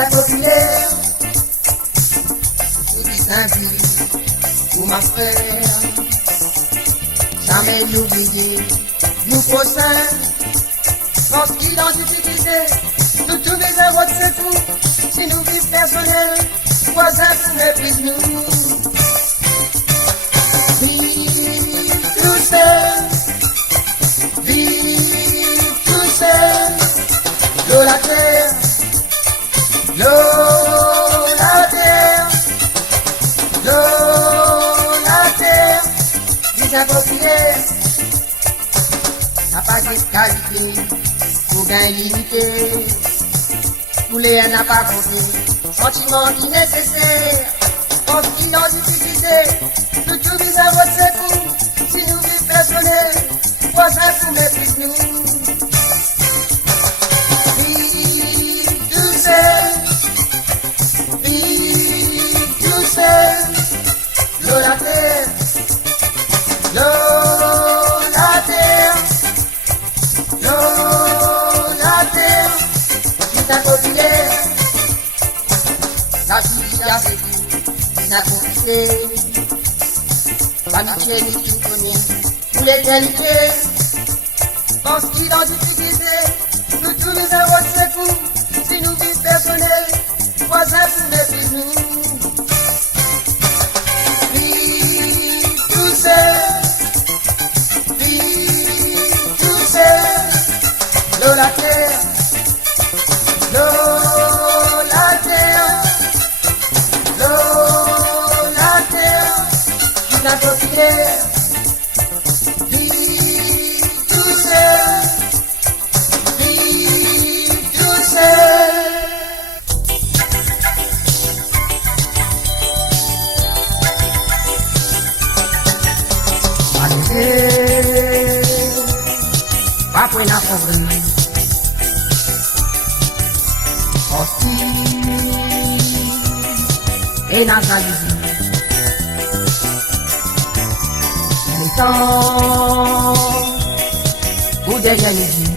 Visa populaire, c'est Saint-Ville, pour ma frère. Jamais n'oublier, nous prochains, parce qu'identité, nous tous les héros de ce coup, si nous vivons personnels, voisins qui méprisent nous. Vive tout seul, vive tout seul, l'eau la terre, l'eau la terre, l'eau la terre, visa populaire, n'a pas de qualité, pour gain limité, tous les n'a pas compté, sentiment nécessaire, parce qu'il en difficulté, nous tous les avons de secours, si nous vivons personnels, voisins pour méprise nous. Vive tout seul, vive tout seul, l'eau la terre, l'eau la terre, l'eau la terre, c'est un populaire, la civilisation, c'est un compliqué, l'amitié ni tout connaît, pour les qualités, parce qu'il en difficulté, nous tous les héros de secours, si nous vivons personnels, voisins pour méprise nous. Vive tout seul, vive tout seul, l'eau la terre, l'eau la terre, l'eau la terre, c'est un populaire. Vive tout seul, vive tout seul. Allez, pas pour la pauvreté. Et la jalousie, le temps ou derrière les yeux,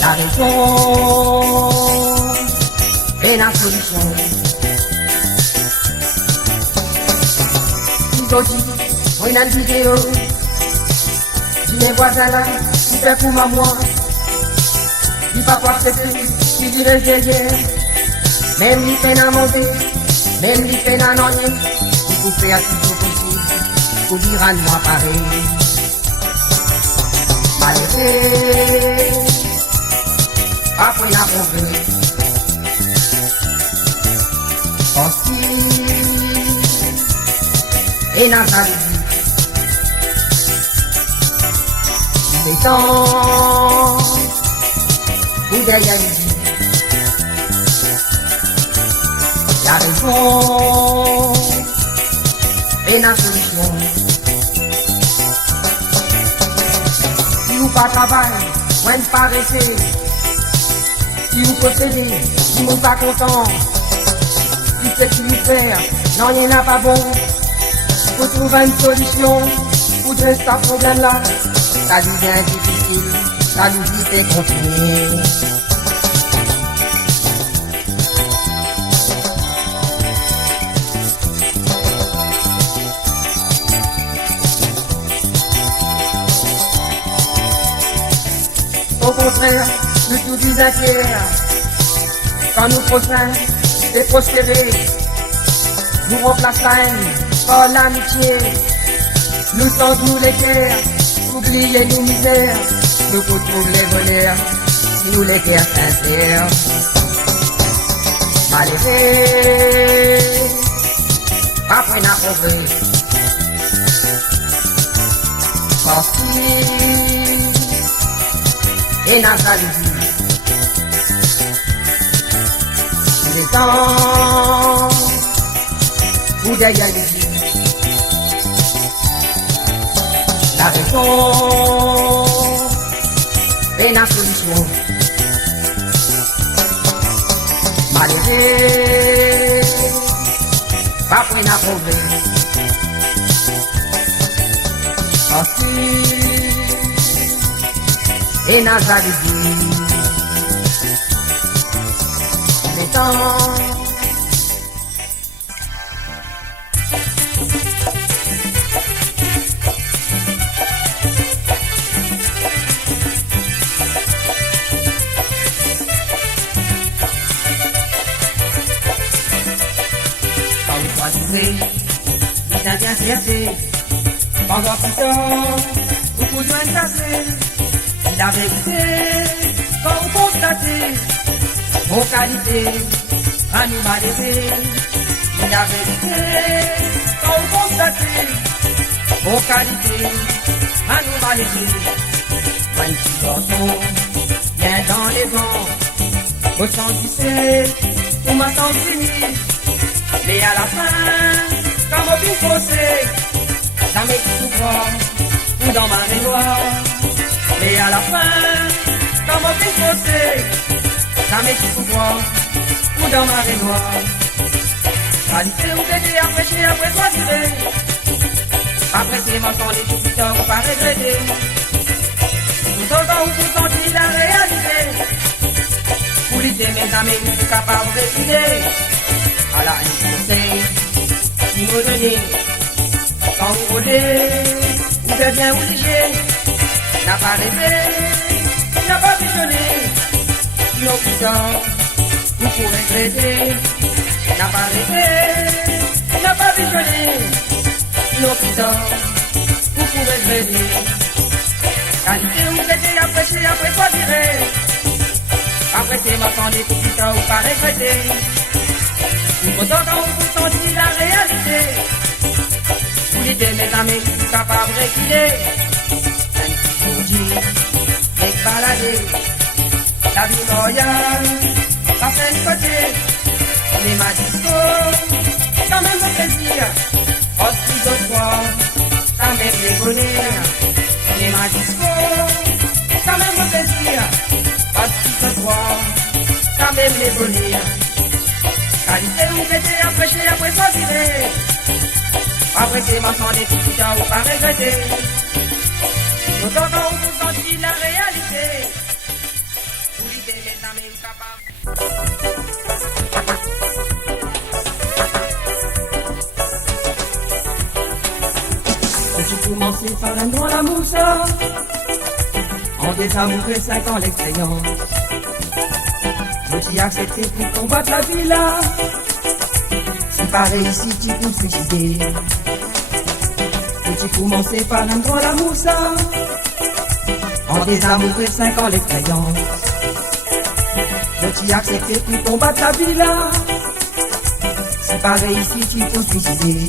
la raison et la solution. Aujourd'hui, on a une vidéo du voisin là qui fait pour moi, il va voir c'est plus, il dit le derrière. Même les peines à manger, même les peines à noyer, il faut faire tout ce possible pour dire à moi pareil. Malgré, après la pauvreté, hostile et la jalousie, il est temps pour derrière les yeux. La raison et la solution. Si vous pas travail, ou ne pas rester. Si vous possédez, si vous pas content. Si ce que vous faire, non, il n'y en a pas bon. Faut trouver une solution pour de ce problème-là. Ça devient difficile, ça nous dit c'est continuer. Au contraire, nous tous nous inquiets, quand nous prochains et prospérer, nous remplaçons la haine par l'amitié, nous sommes nous les guerres, oubliez nos misères, nous retrouvons les voleurs, si nous les guerres sincères. Malgré, après la pauvreté, sorti et la jalousie. Il est temps pour derrière les yeux. La raison et la solution. Malgré, pas pour la pauvreté. Sorti et la jalousie. content. Il a bien cherché, pendant plus temps, beaucoup de joints cassés. Il a vérité, quand vous constatez vos qualités, animalité. Il a vérité, quand vous constatez vos qualités, animalité. Un petit garçon, bien dans les vents, ressentissez, pour m'attendre fini. Mais à la fin, comme au plus fossé, dans mes petits pouvoirs ou dans ma mémoire. Mais à la fin, comme au plus fossé, dans mes petits pouvoirs ou dans ma mémoire. Qualité ou pété, après chier, après choisir. Après c'est m'entendre tout plus tard, pas regretter. Tout autant ou tout sentir la réalité. Pour lutter mes amis, je suis capable de résider. À la conseil, si vous donnez, quand vous voulez, vous faites bien obligé, n'a pas rêvé, n'a pas visionné, sinon plus tard, vous pourrez regretter, n'a pas rêvé, n'a pas visionné, sinon plus tard, vous pourrez regretter. Qualité ou pété, après chier, après choisirez, après c'est m'attendre tout plus tard, vous pas regretter. Nous quand vous sentez la réalité, vous dites mes amis, vous êtes capables de réguler. Un petit jour, avec balader, la vie royale, la scène côté, les madiscos, quand même le plaisir, aussi de toi, quand même les bonheurs, les madiscos, quand même le plaisir, aussi de toi, quand même les bonheurs. Qualité ou pété, après chier, après choisir. Après c'est m'entendre tout plus tard ou pas regretter. Autant quand vous sentez la réalité. Pour l'idée les amis capables. J'ai commencé par un droit la mousse. En désamouré 5 ans l'expérience. Je t'y accepté pour combattre la vie là. Si pareil ici tu peux te suicider. J'ai commencé par un droit la mousse. En désamouré 5 ans l'expérience. Je t'y accepté pour combattre la vie là. Si pareil ici tu peux te suicider.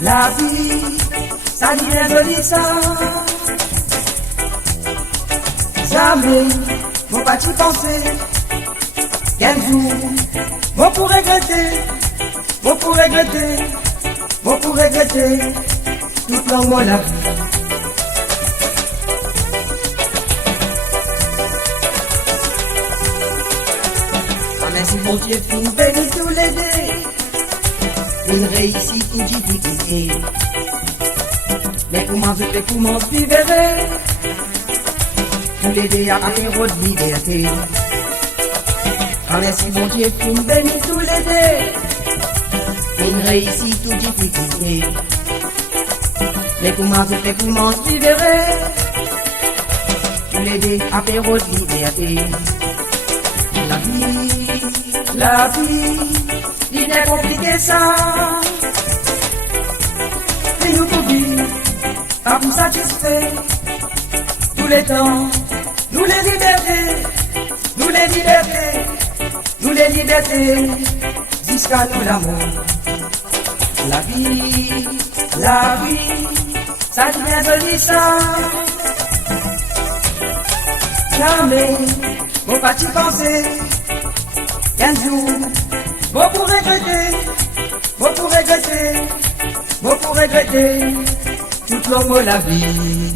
La vie, ça dit rien de dire ça. Jamais, faut pas t'y penser. Quel jour, vous pour regretter, vous pour regretter, vous pour regretter, toute longue la vie. Ah mais si mon Dieu finit béni tous les deux, une réussite ou difficulté. Mais comment je fais, comment je vivrai? Pour l'aider à apéro de liberté. Ah merci mon Dieu pour me bénir tous les deux. Une réussite ou difficulté. Mais comment je fais, comment je vivrai? Pour l'aider à apéro de liberté. La vie, il est compliqué ça. Et nous pour vivre, pas pour satisfaire tous les temps. Nous les libertés, nous les libertés, nous les libertés, jusqu'à nous l'amour. La vie, ça devient de ça. Jamais, faut pas t'y penser. Qu'un jour, vous pourrez regretter, vous pourrez regretter, vous pourrez regretter, toute l'homme la vie.